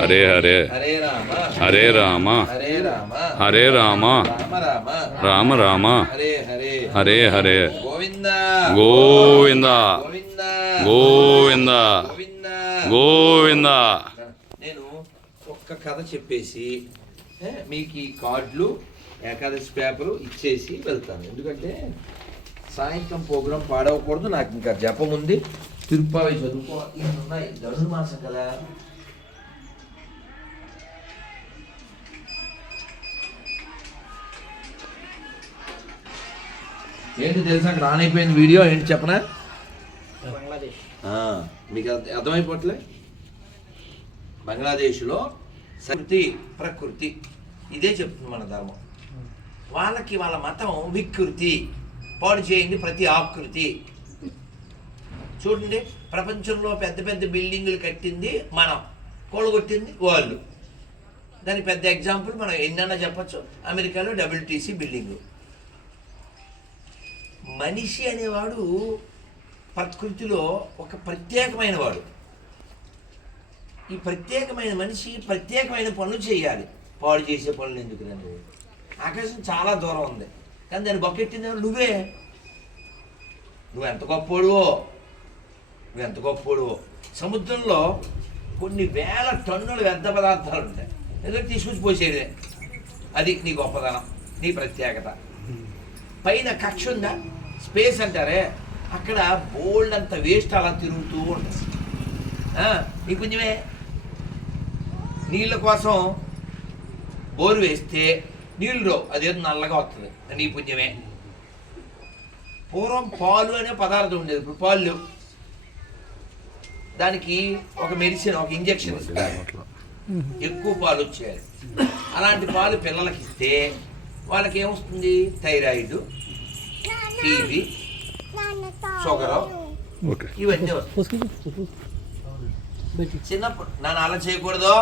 హరే హరే హరే రామ హరే రామ రామ రామ హరే హరే గోవింద గోవింద గోవింద. నేను ఒక్క కథ చెప్పేసి మీకు ఈ కార్డులు ఏకాదశి పేపరు ఇచ్చేసి వెళ్తాను. ఎందుకంటే సాయంత్రం ప్రోగ్రాం పాడవకూడదు. నాకు ఇంకా జపం ఉంది, తిరుప్పావి చదువుకో, ఇన్ని ఉన్నాయి. ధనుర్మాసం కదా. ఏంటి తెలుసా అక్కడ ఆన్ అయిపోయింది వీడియో. ఏంటి చెప్పనా? మీకు అర్థమైపోవట్లే. బంగ్లాదేశ్లో ప్రకృతి ఇదే చెప్తుంది మన ధర్మం. వాళ్ళకి వాళ్ళ మతం వికృతి, పాడు చేయండి ప్రతి ఆకృతి. చూడండి, ప్రపంచంలో పెద్ద పెద్ద బిల్డింగులు కట్టింది మనం, కూలగొట్టింది వాళ్ళు. దానికి పెద్ద ఎగ్జాంపుల్ మనం ఎన్నైనా చెప్పచ్చు. అమెరికాలో WTC బిల్డింగు. మనిషి అనేవాడు ప్రకృతిలో ఒక ప్రత్యేకమైన వాడు. ఈ ప్రత్యేకమైన మనిషి ప్రత్యేకమైన పనులు చేయాలి. పాడు చేసే పనులు ఎందుకు రండి? ఆకాశం చాలా దూరం ఉంది, కానీ దాన్ని బొక్కెట్టింది నువ్వే. నువ్వెంత గొప్పోడువో, నువ్వెంత గొప్పోడువో. సముద్రంలో కొన్ని వేల టన్నుల వ్యర్థ పదార్థాలు ఉంటాయి, ఏదో తీసుకొచ్చి పోసేదే. అది నీ గొప్పదనం, నీ ప్రత్యేకత. పైన కక్ష ఉందా, స్పేస్ అంటారే, అక్కడ బోల్డ్ అంత వేస్ట్ అలా తిరుగుతూ ఉంటుంది. నీ పుణ్యమే. నీళ్ళ కోసం బోరు వేస్తే నీళ్ళు రావు, అదేదో నల్లగా వస్తుంది, నీ పుణ్యమే. పూర్వం పాలు అనే పదార్థం ఉండేది, ఇప్పుడు పాలు లేవు. దానికి ఒక మెడిసిన్, ఒక ఇంజెక్షన్ ఇస్తారు, ఎక్కువ పాలు వచ్చేయాలి. అలాంటి పాలు పిల్లలకి ఇస్తే వాళ్ళకి ఏమొస్తుంది? థైరాయిడ్, టీబీ, షుగర్, ఇవన్నీ వస్తాయి. చిన్నప్పుడు నన్ను అలా చేయకూడదు.